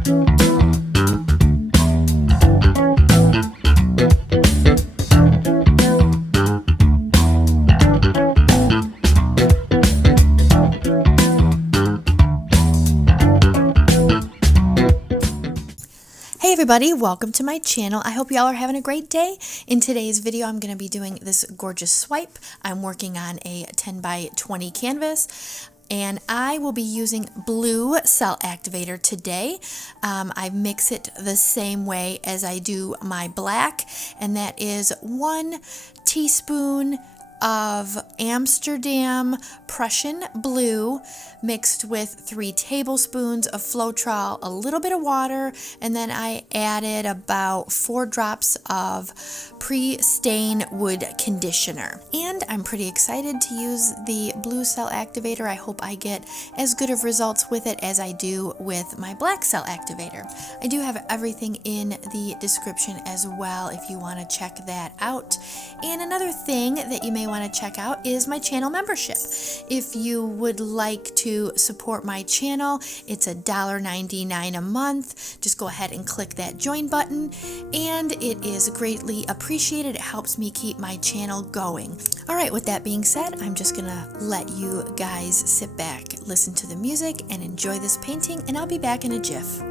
Hey everybody, welcome to my channel. I hope y'all are having a great day. In today's video, I'm going to be doing this gorgeous swipe. I'm working on a 10 by 20 canvas. And I will be using Blue Cell Activator today. I mix it the same way as I do my black, and that is 1 teaspoon of Amsterdam Prussian blue mixed with 3 tablespoons of Floetrol, a little bit of water, and then I added about 4 drops of pre-stain wood conditioner. And I'm pretty excited to use the Blue Cell Activator. I hope I get as good of results with it as I do with my Black Cell Activator. I do have everything in the description as well if you want to check that out. And another thing that you may want to check out is my channel membership. If you would like to support my channel, it's $1.99 a month. Just go ahead and click that join button, and it is greatly appreciated. It helps me keep my channel going. All right, with that being said, I'm just gonna let you guys sit back, listen to the music, and enjoy this painting, and I'll be back in a jiff.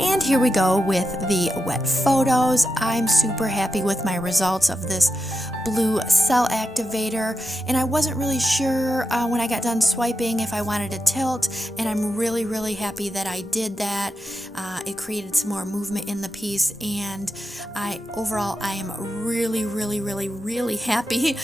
And here we go with the wet photos. I'm super happy with my results of this Blue Cell Activator, and I wasn't really sure when I got done swiping if I wanted to tilt, and I'm really happy that I did that. It created some more movement in the piece, and overall I am really happy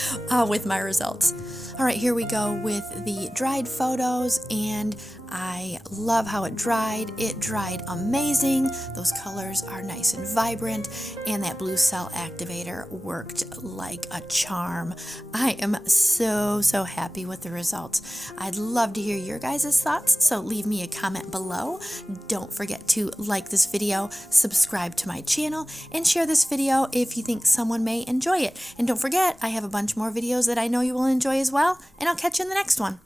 with my results. All right, here we go with the dried photos, and I love how it dried. It dried amazing. Those colors are nice and vibrant, and that Blue Cell Activator worked like a charm. I am so happy with the results. I'd love to hear your guys' thoughts, so leave me a comment below. Don't forget to like this video, subscribe to my channel, and share this video if you think someone may enjoy it. And don't forget, I have a bunch more videos that I know you will enjoy as well, and I'll catch you in the next one.